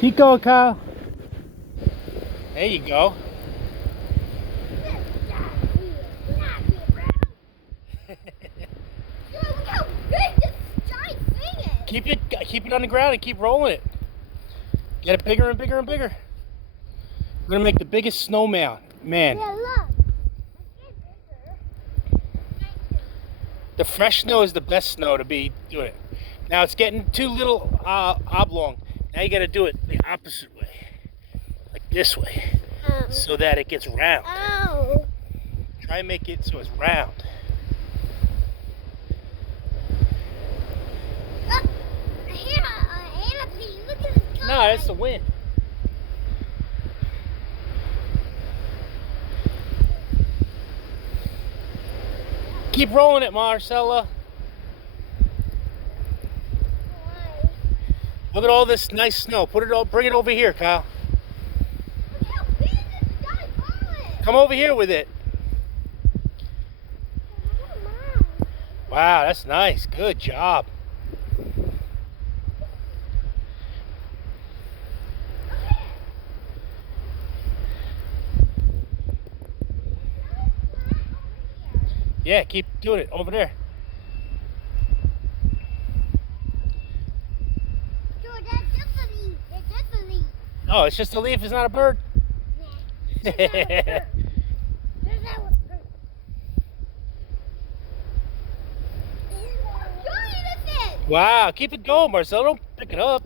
Keep going, Kyle. There you go. Keep it on the ground and keep rolling it. Get it bigger and bigger and bigger. We're gonna make the biggest snowman. Man. Yeah, look. The fresh snow is the best snow to be doing it. Now it's getting too little oblong. Now you gotta do it the opposite way. Like this way. So that it gets round. Ow. Try and make it so it's round. No, it's the wind. Keep rolling it, Marcela. Look at all this nice snow. Bring it over here, Kyle. Come over here with it. Wow, that's nice. Good job. Yeah, keep doing it over there. George, that's just a leaf. It's just a leaf. Oh, it's just a leaf. It's not a bird. Yeah. There's that one. George, listen. Wow, keep it going, Marcelo. Don't pick it up.